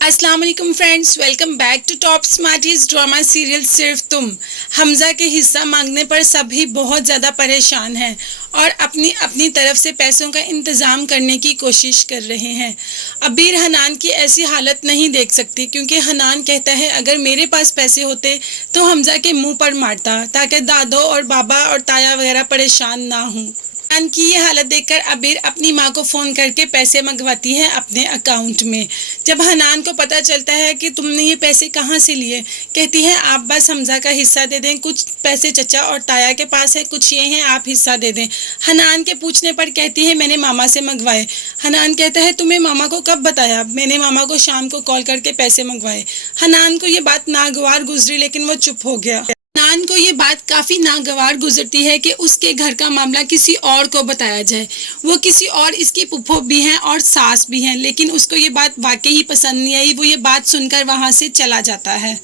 अस्सलाम वालेकुम friends, welcome back to Top Smarties drama serial Sirf Tum. Hamza के हिस्सा मांगने पर सभी बहुत ज़्यादा परेशान हैं और अपनी अपनी तरफ से पैसों का इंतज़ाम करने की कोशिश कर रहे हैं। अबीर हनान की ऐसी हालत नहीं देख सकती क्योंकि हनान कहता है अगर मेरे पास पैसे होते तो हमजा के मुंह पर मारता ताकि दादो और बाबा और ताया वगैरह परेशान ना हों। हनान की ये हालत देखकर अबीर अपनी माँ को फ़ोन करके पैसे मंगवाती है अपने अकाउंट में। जब हनान को पता चलता है कि तुमने ये पैसे कहाँ से लिए, कहती है आप बस हमजा का हिस्सा दे दें, कुछ पैसे चचा और ताया के पास है, कुछ ये हैं, आप हिस्सा दे दें। हनान के पूछने पर कहती है मैंने मामा से मंगवाए। हनान कहता है तुम्हें मामा को कब बताया? मैंने मामा को शाम को कॉल करके पैसे मंगवाए। हनान को ये बात नागवार गुजरी लेकिन वो चुप हो गया। हनान को ये बात काफ़ी नागवार गुजरती है कि उसके घर का मामला किसी और को बताया जाए। वो किसी और इसकी फूफो भी हैं और सास भी हैं, लेकिन उसको ये बात वाकई ही पसंद नहीं आई। वो ये बात सुनकर वहाँ से चला जाता है।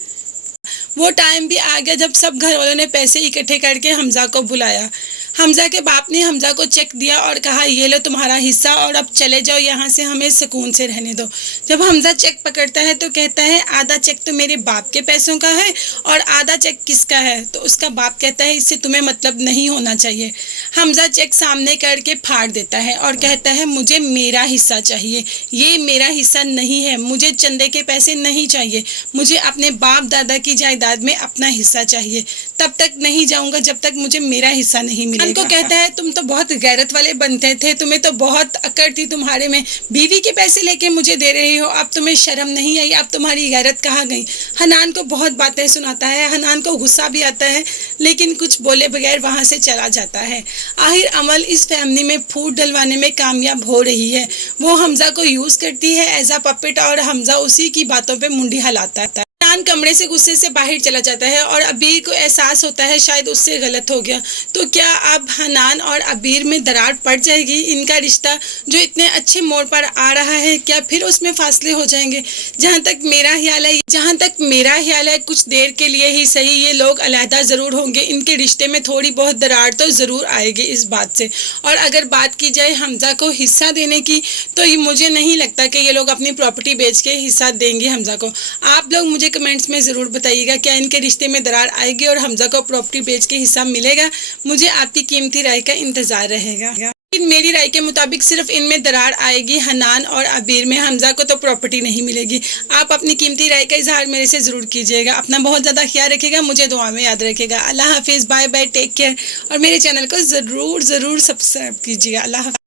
वो टाइम भी आ गया जब सब घर वालों ने पैसे इकट्ठे करके हमजा को बुलाया। हमजा के बाप ने हमजा को चेक दिया और कहा ये लो तुम्हारा हिस्सा और अब चले जाओ यहाँ से, हमें सुकून से रहने दो। जब हमजा चेक पकड़ता है तो कहता है आधा चेक तो मेरे बाप के पैसों का है और आधा चेक किसका है? तो उसका बाप कहता है इससे तुम्हें मतलब नहीं होना चाहिए। हमजा चेक सामने करके फाड़ देता है और कहता है मुझे मेरा हिस्सा चाहिए, ये मेरा हिस्सा नहीं है, मुझे चंदे के पैसे नहीं चाहिए, मुझे अपने बाप दादा की जायदाद में अपना हिस्सा चाहिए। तब तक नहीं जाऊँगा जब तक मुझे मेरा हिस्सा नहीं मिलेगा। को कहता है तुम तो बहुत गैरत वाले बनते थे, तुम्हें तो बहुत अकड़ थी तुम्हारे में, बीवी के पैसे लेके मुझे दे रही हो, अब तुम्हें शर्म नहीं आई, अब तुम्हारी गैरत कहाँ गई? हनान को बहुत बातें सुनाता है। हनान को गुस्सा भी आता है लेकिन कुछ बोले बगैर वहाँ से चला जाता है। आखिर अमल इस फैमिली में फूट डलवाने में कामयाब हो रही है। वो हमजा को यूज़ करती है एज अ पपेट और हमजा उसी की बातों पर मुंडी हिलाता है। हनान कमरे से गुस्से से बाहर चला जाता है और अबीर को एहसास होता है शायद उससे गलत हो गया। तो क्या अब हनान और अबीर में दरार पड़ जाएगी? इनका रिश्ता जो इतने अच्छे मोड़ पर आ रहा है क्या फिर उसमें फासले हो जाएंगे? जहाँ तक मेरा ख्याल है कुछ देर के लिए ही सही ये लोग अलहदा ज़रूर होंगे। इनके रिश्ते में थोड़ी बहुत दरार तो ज़रूर आएगी इस बात से। और अगर बात की जाए हमजा को हिस्सा देने की तो मुझे नहीं लगता कि ये लोग अपनी प्रॉपर्टी बेच के हिस्सा देंगे हमजा को। आप लोग मुझे कमेंट्स में ज़रूर बताइएगा क्या इनके रिश्ते में दरार आएगी और हमजा को प्रॉपर्टी बेच के हिस्सा मिलेगा? मुझे आपकी कीमती राय का इंतज़ार रहेगा। लेकिन मेरी राय के मुताबिक सिर्फ इनमें दरार आएगी, हनान और अबीर में। हमजा को तो प्रॉपर्टी नहीं मिलेगी। आप अपनी कीमती राय का इजहार मेरे से ज़रूर कीजिएगा। अपना बहुत ज़्यादा ख्याल रखिएगा, मुझे दुआ में याद रखिएगा। अल्लाह हाफिज़, बाय बाय, टेक केयर और मेरे चैनल को ज़रूर सब्सक्राइब कीजिएगा। अल्लाह हाफिज़।